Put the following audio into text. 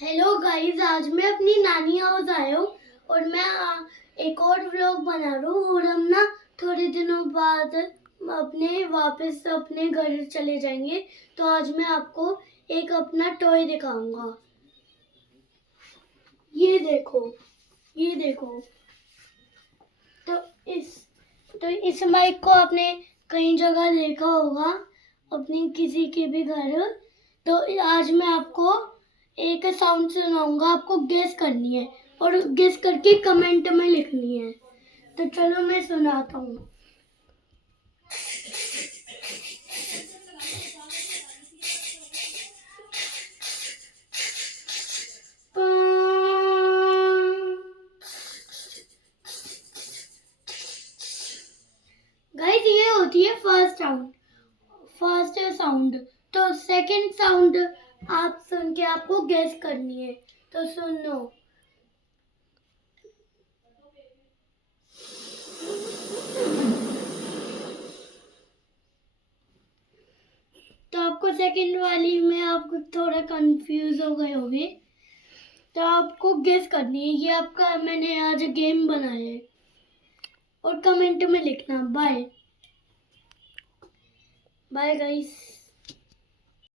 Hello guys, आज मैं अपनी नानी हाउस आया हूँ और मैं एक और व्लॉग बना रहा हूँ। और हम ना थोड़े दिनों बाद अपने वापस अपने घर चले जाएंगे। तो आज मैं आपको एक अपना टॉय दिखाऊंगा। ये देखो, ये देखो। तो इस माइक को आपने कई जगह देखा होगा, अपनी किसी के भी घर। तो आज मैं आपको एक साउंड सुनाऊंगा, आपको गेस करनी है और गेस करके कमेंट में लिखनी है। तो चलो मैं सुनाता हूँ। गाइस, ये होती है फर्स्ट साउंड। तो सेकंड साउंड आप सुन के आपको गेस करनी है। तो सुनो। तो आपको सेकंड वाली में आप थोड़ा कंफ्यूज हो गए होंगे। तो आपको गेस करनी है। ये आपका मैंने आज गेम बनाया है और कमेंट में लिखना। Bye bye guys.